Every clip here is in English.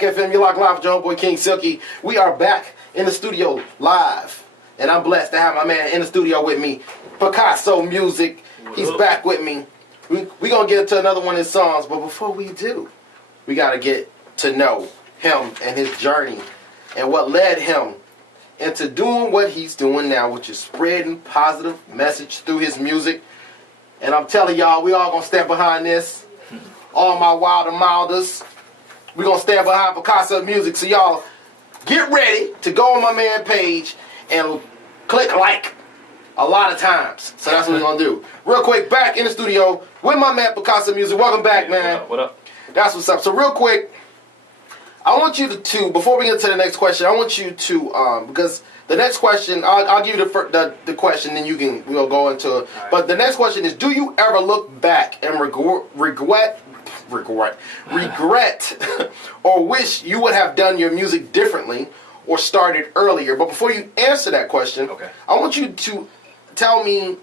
FM, you lock live with your homeboy King Silky. We are back in the studio live, and I'm blessed to have my man in the studio with me, Picassomusik. He's back with me. We gonna get into another one of his songs, but before we do, we gotta get to know him and his journey and what led him into doing what he's doing now, which is spreading positive message through his music. And I'm telling y'all, we all gonna stand behind this. All my wild and milders. We're going to stand behind Picassomusik. So y'all get ready to go on my man page and click like a lot of times. So that's what we're going to do. Real quick, back in the studio with my man Picassomusik. Welcome back, man. What up? That's what's up. So real quick, I want you to before we get to the next question, I want you to, because the next question, I'll give you the question, then we'll go into it. Right. But the next question is, do you ever look back and regret or wish you would have done your music differently or started earlier? But before you answer that question, okay, I want you to tell me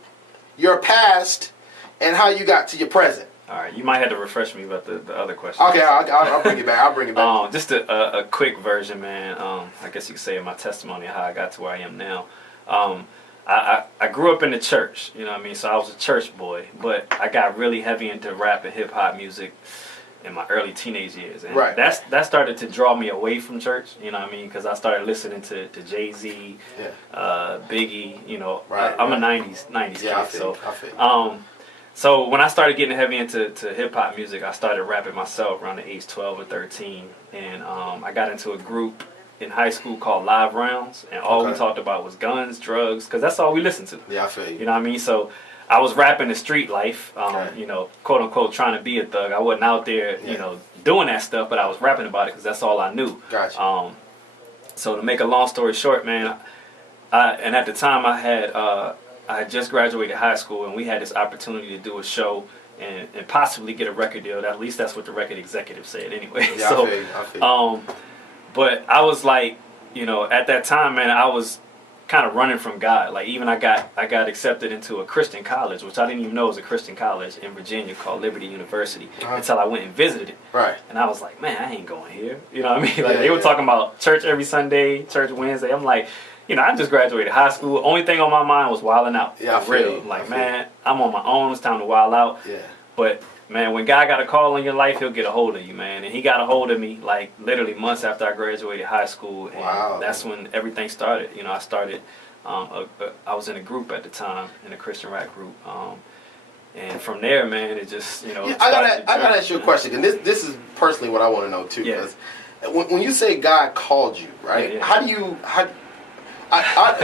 your past and how you got to your present. All right, you might have to refresh me about the other question. Okay, I'll bring it back. Just a quick version, man. I guess you could say my testimony of how I got to where I am now. I grew up in the church, you know what I mean? So I was a church boy, but I got really heavy into rap and hip-hop music in my early teenage years. And right. that started to draw me away from church, you know what I mean? Because I started listening to Jay-Z, Biggie, you know. Right, I'm a 90s yeah, kid. So when I started getting heavy into hip-hop music, I started rapping myself around the age 12 or 13. And I got into a group in high school called Live Rounds, and all we talked about was guns, drugs, because that's all we listened to. Yeah, I feel you. You know what I mean? So I was rapping the street life, you know, quote unquote, trying to be a thug. I wasn't out there, you know, doing that stuff, but I was rapping about it because that's all I knew. Gotcha. So to make a long story short, man, and at the time I had just graduated high school, and we had this opportunity to do a show and possibly get a record deal. At least that's what the record executive said anyway. Yeah, so, I feel you. But I was like, you know, at that time, man, I was kind of running from God. Like, even I got accepted into a Christian college, which I didn't even know was a Christian college in Virginia called Liberty University until I went and visited it. Right. And I was like, man, I ain't going here. You know what I mean? Like, they were talking about church every Sunday, church Wednesday. I'm like, you know, I just graduated high school. Only thing on my mind was wilding out. Yeah, I feel you. Like, man, I'm on my own. It's time to wild out. Yeah. But man, when God got a call in your life, he'll get a hold of you, man. And he got a hold of me, like, literally months after I graduated high school. And that's when everything started. You know, I started, I was in a group at the time, in a Christian rap group. And from there, man, it just, you know. Yeah, I gotta ask you a question, and this is personally what I want to know, too. Because when you say God called you, right, how do you...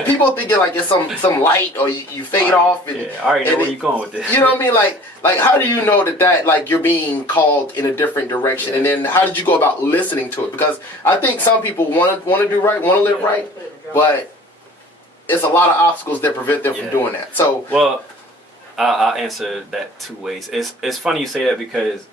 people think it like it's some light or you fade off. And, I already know where you're going with this. You know what I mean? Like how do you know that like you're being called in a different direction? And then how did you go about listening to it? Because I think some people want to do right, want to live right, but it's a lot of obstacles that prevent them from doing that. So well, I'll answer that two ways. It's funny you say that because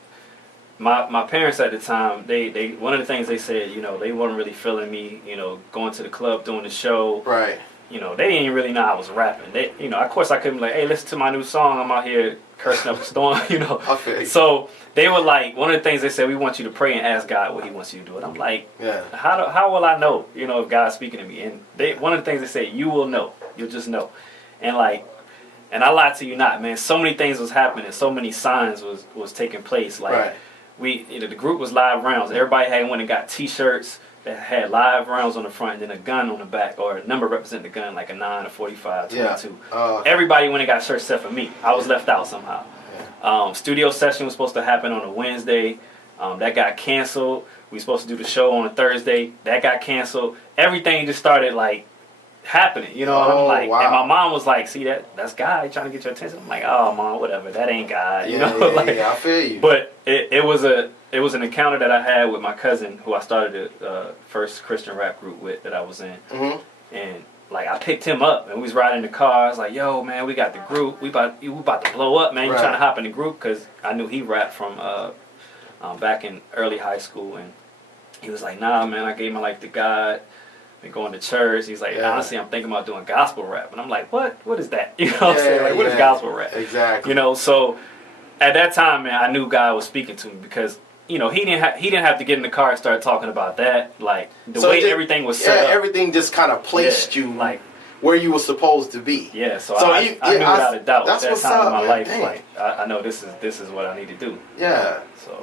my parents at the time, they one of the things they said, you know, they weren't really feeling me, you know, going to the club, doing the show. Right. You know, they didn't really know I was rapping. They, you know, of course I couldn't be like, hey, listen to my new song. I'm out here cursing up a storm, you know. Okay. So they were like, one of the things they said, we want you to pray and ask God what he wants you to do. And I'm like, how will I know, you know, if God's speaking to me? And one of the things they say, you will know. You'll just know. And like, and I lie to you not, man. So many things was happening. So many signs was taking place. Like, you know, the group was Live Rounds. Everybody had went and got T-shirts that had Live Rounds on the front and then a gun on the back, or a number representing the gun, like a 9, a 45, 22. Everybody went and got shirts except for me. I was left out somehow. Studio session was supposed to happen on a Wednesday. That got canceled. We were supposed to do the show on a Thursday. That got canceled. Everything just started like happening, you know. I'm like, and my mom was like, see, that's God trying to get your attention. I'm like, oh, mom, whatever, that ain't God, you know. I feel you. But it was an encounter that I had with my cousin, who I started the first Christian rap group with that I was in. And like, I picked him up and we was riding in the car. I was like, yo, man, we got the group, we about to blow up, man. You trying to hop in the group? Because I knew he rapped from back in early high school. And he was like, nah, man, I gave my life to God. Going to church. He's like, honestly, I'm thinking about doing gospel rap. And I'm like, what is that? You know what I'm saying? Like, what is gospel rap? Exactly. You know, so at that time, man, I knew God was speaking to me because you know, he didn't have to get in the car and start talking about that. Like the way everything was set up. Everything just kind of placed you like where you were supposed to be. Yeah, so I knew without a doubt that's that time in my life, man. like I know this is what I need to do. Yeah. So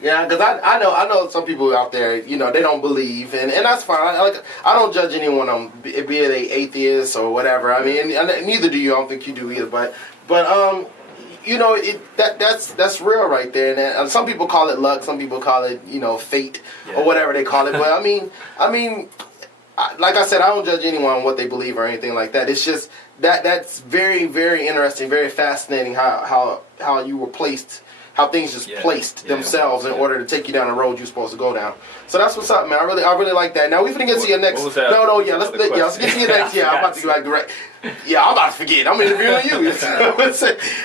yeah, because I know some people out there, you know, they don't believe, and that's fine. I don't judge anyone on be it a atheist or whatever. I mean, and neither do you. I don't think you do either. But you know, that's real right there. And some people call it luck. Some people call it, you know, fate or whatever they call it. But I mean. Like I said, I don't judge anyone on what they believe or anything like that. It's just that's very, very interesting, very fascinating how you were placed, how things just placed themselves in order to take you down the road you're supposed to go down. So that's what's up, man. I really like that. Now we finna get to your next. Let's get to your next. Yeah, I'm about to go back direct. Yeah, I'm about to forget. I'm interviewing you.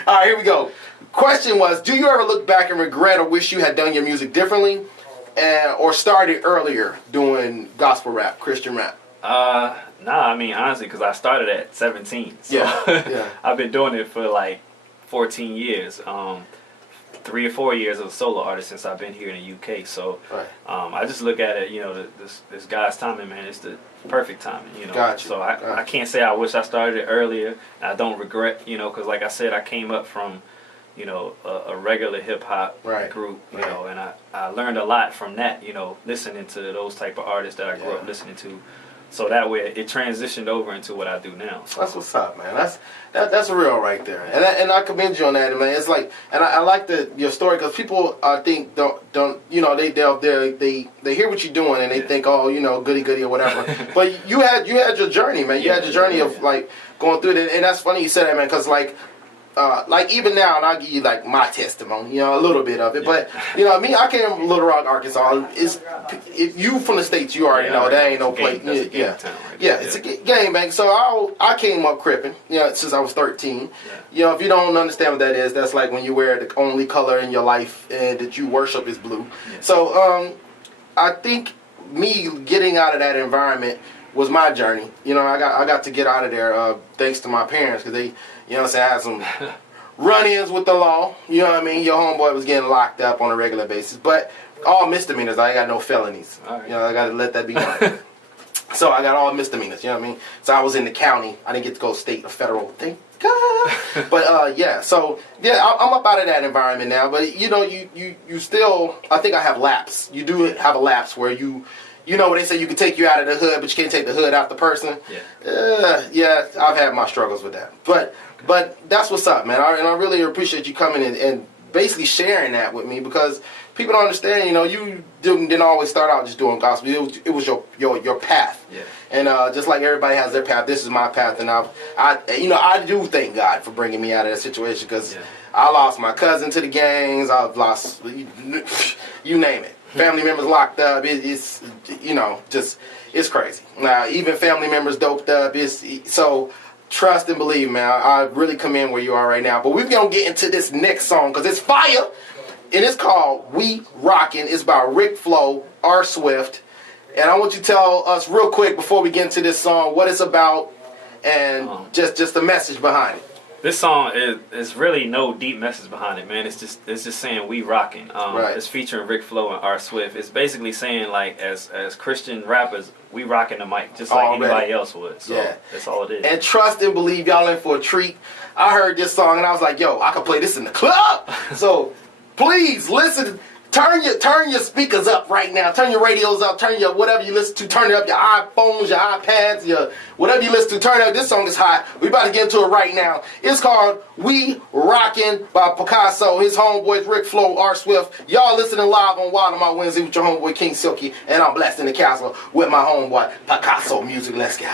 All right, here we go. Question was, do you ever look back and regret or wish you had done your music differently? Or started earlier doing gospel rap, Christian rap? Nah, I mean, honestly, because I started at 17. So yeah. I've been doing it for like 14 years. 3 or 4 years as a solo artist since I've been here in the UK. So I just look at it, you know, this God's timing, man. It's the perfect timing, you know. Gotcha. So I can't say I wish I started it earlier. I don't regret, you know, because like I said, I came up from, you know, a regular hip-hop group, you know, and I learned a lot from that, you know, listening to those type of artists that I grew up listening to. So that way it transitioned over into what I do now. So. That's what's up, man. That's real right there. And I commend you on that, man. It's like, and I like your story, because people, I think, don't you know, they hear what you're doing and they think, oh, you know, goody or whatever. But you had your journey, man. You had your journey of like going through it, and that's funny you said that, man, because like even now, and I'll give you like my testimony, you know, a little bit of it. But you know, me, I came from Little Rock, Arkansas. If you from the States, you already know there ain't no place. It's a game, man. So I came up crippin', you know, since I was 13. Yeah. You know, if you don't understand what that is, that's like when you wear the only color in your life and that you worship is blue. Yeah. So I think me getting out of that environment was my journey. You know, I got to get out of there thanks to my parents, because they. You know what I'm saying? I had some run-ins with the law. You know what I mean? Your homeboy was getting locked up on a regular basis. But all misdemeanors. I ain't got no felonies. Right. You know, I got to let that be known. So I got all misdemeanors. You know what I mean? So I was in the county. I didn't get to go state or federal. Thank God. But, yeah. So, yeah, I'm up out of that environment now. But, you know, you still, I think I have lapse. You do have a lapse where you know what they say, you can take you out of the hood, but you can't take the hood out the person. Yeah, I've had my struggles with that. But that's what's up, man. And I really appreciate you coming and basically sharing that with me, because people don't understand, you know, you didn't always start out just doing gospel. It was your path. Yeah. And just like everybody has their path, this is my path. And I do thank God for bringing me out of that situation, because I lost my cousin to the gangs. I've lost, you name it. Family members locked up. It's you know, just it's crazy. Now even family members doped up. So trust and believe, man. I really commend where you are right now. But we're gonna get into this next song, because it's fire, and it's called "We Rockin'." It's by Rick Flo, R. Swift, and I want you to tell us real quick before we get into this song what it's about and just the message behind it. This song is really no deep message behind it, man. It's just saying we rocking. It's featuring Rick Flo and R. Swift. It's basically saying, like, as Christian rappers, we rocking the mic just like anybody else would. So that's all it is. And trust and believe, y'all in for a treat. I heard this song and I was like, yo, I could play this in the club. So please listen. Turn your speakers up right now. Turn your radios up. Turn your whatever you listen to. Turn it up. Your iPhones, your iPads, your whatever you listen to. Turn it up. This song is hot. We about to get into it right now. It's called "We Rockin" by Picasso. His homeboys Rick Flo, R. Swift. Y'all listening live on Wild on My Wednesday with your homeboy King Silky, and I'm blessed in the castle with my homeboy Picassomusik. Let's go.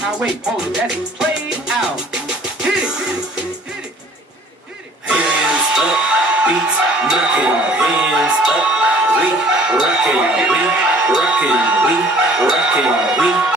Now wait, hold it. That's it. Play it out. Hit it. Hands up, beats knocking, hands up, we rockin', we rockin', we rockin', we